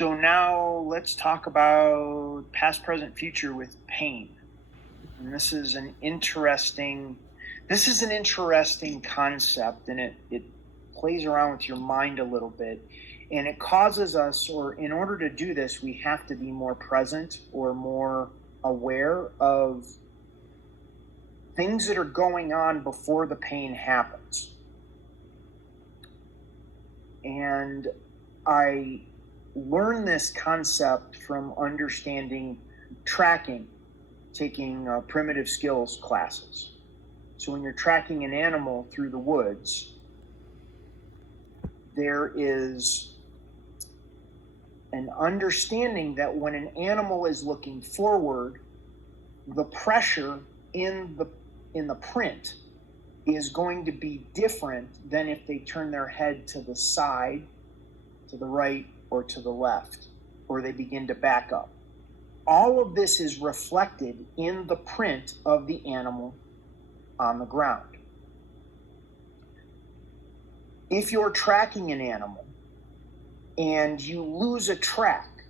So now let's talk about past, present, future with pain. And this is an interesting concept, and it plays around with your mind a little bit. And it causes us, or in order to do this, we have to be more present or more aware of things that are going on before the pain happens. And I learned this concept from understanding tracking, taking primitive skills classes. So when you're tracking an animal through the woods, there is an understanding that when an animal is looking forward, the pressure in the print is going to be different than if they turn their head to the side, to the right, or to the left, or they begin to back up. All of this is reflected in the print of the animal on the ground. If you're tracking an animal and you lose a track,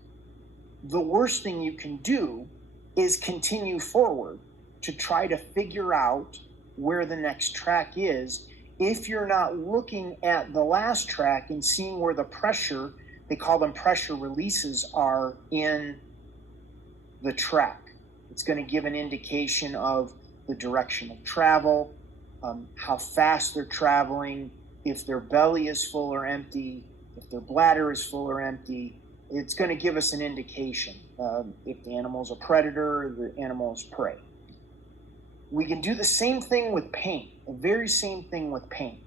the worst thing you can do is continue forward to try to figure out where the next track is if you're not looking at the last track and seeing where the pressure, they call them pressure releases, are in the track. It's going to give an indication of the direction of travel, how fast they're traveling, if their belly is full or empty, if their bladder is full or empty. It's going to give us an indication if the animal is a predator or the animal is prey. We can do the same thing with pain, the very same thing with pain.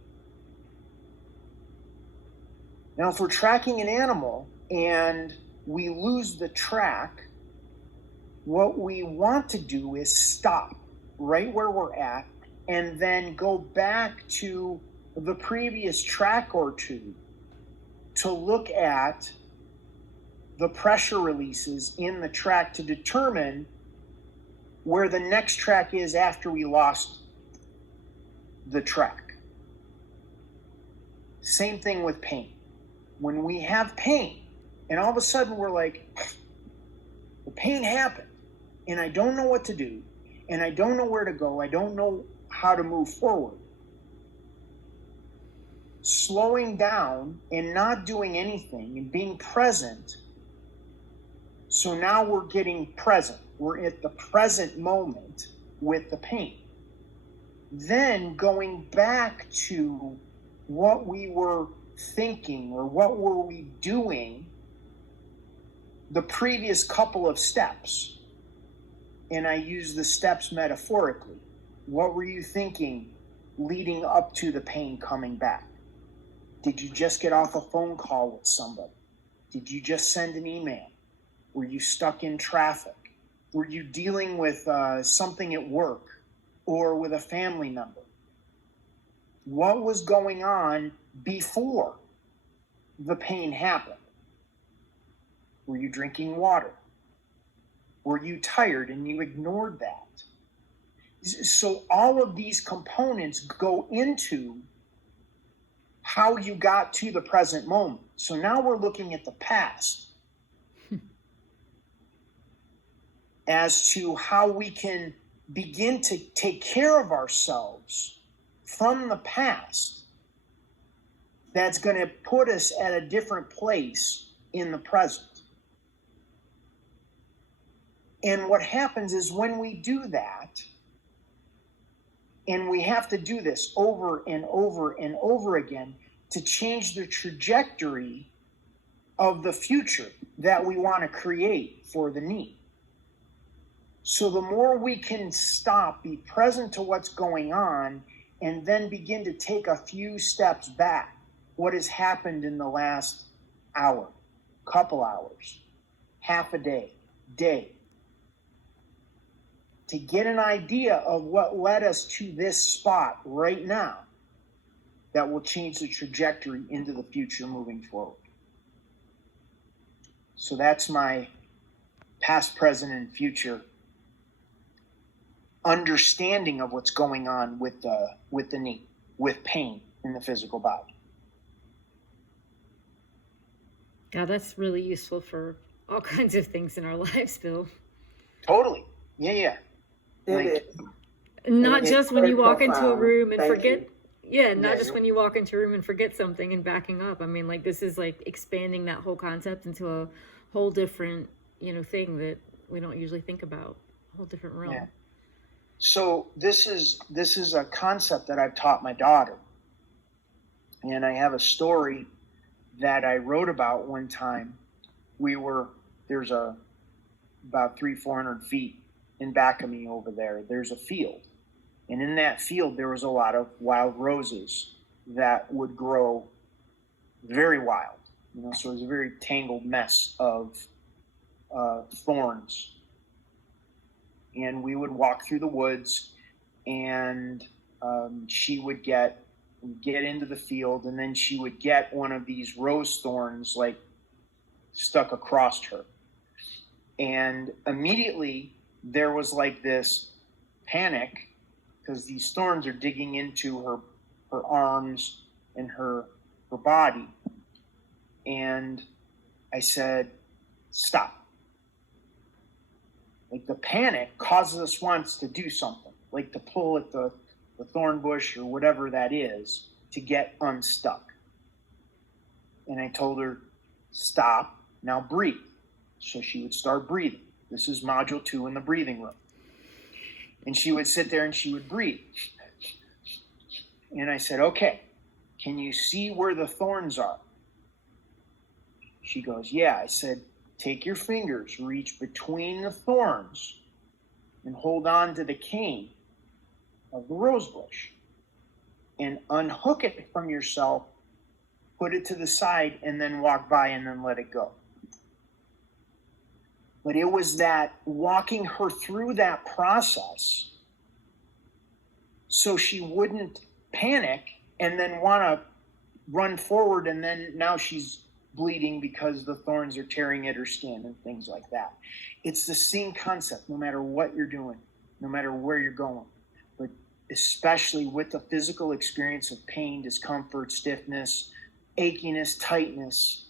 Now, if we're tracking an animal and we lose the track, what we want to do is stop right where we're at and then go back to the previous track or two to look at the pressure releases in the track to determine where the next track is after we lost the track. Same thing with pain. When we have pain and all of a sudden we're like, the pain happened and I don't know what to do and I don't know where to go, I don't know how to move forward. Slowing down and not doing anything and being present. So now we're getting present. We're at the present moment with the pain. Then going back to what we were thinking or what were we doing the previous couple of steps. And I use the steps metaphorically. What were you thinking leading up to the pain coming back? Did you just get off a phone call with somebody? Did you just send an email? Were you stuck in traffic? Were you dealing with something at work or with a family member? What was going on before the pain happened? Were you drinking water? Were you tired and you ignored that? So all of these components go into how you got to the present moment. So now we're looking at the past as to how we can begin to take care of ourselves from the past that's going to put us at a different place in the present. And what happens is when we do that, and we have to do this over and over and over again to change the trajectory of the future that we want to create for the knee. So the more we can stop, be present to what's going on, and then begin to take a few steps back, what has happened in the last hour, couple hours, half a day, to get an idea of what led us to this spot right now that will change the trajectory into the future moving forward. So that's my past, present, and future understanding of what's going on with the knee, with pain in the physical body. Yeah, that's really useful for all kinds of things in our lives, Bill. Totally. Yeah. It Like, is. Not And it's just when very you walk into a profound. room and Thank forget. you. Yeah, not yeah, just when you walk into a room and forget something and backing up. I mean, like, this is like expanding that whole concept into a whole different, thing that we don't usually think about. A whole different realm. yeah. So this is a concept that I've taught my daughter. And I have a story that I wrote about one time. There's about 400 feet in back of me over there. There's a field. And in that field, there was a lot of wild roses that would grow very wild. So it was a very tangled mess of thorns. And we would walk through the woods, and she would get into the field, and then she would get one of these rose thorns like stuck across her. And immediately there was like this panic because these thorns are digging into her arms and her body. And I said, stop. Like, the panic causes us once to do something, like to pull at the thorn bush or whatever that is to get unstuck. And I told her, stop, now breathe. So she would start breathing. This is module 2 in the breathing room. And she would sit there and she would breathe. And I said, okay, can you see where the thorns are? She goes, yeah. I said, take your fingers, reach between the thorns, and hold on to the cane of the rose bush. And unhook it from yourself, put it to the side, and then walk by and then let it go. But it was that walking her through that process so she wouldn't panic and then want to run forward, and then now she's bleeding because the thorns are tearing at her skin and things like that. It's the same concept no matter what you're doing, no matter where you're going. But especially with the physical experience of pain, discomfort, stiffness, achiness, tightness,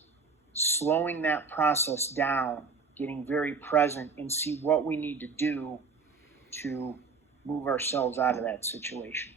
slowing that process down, getting very present, and see what we need to do to move ourselves out of that situation.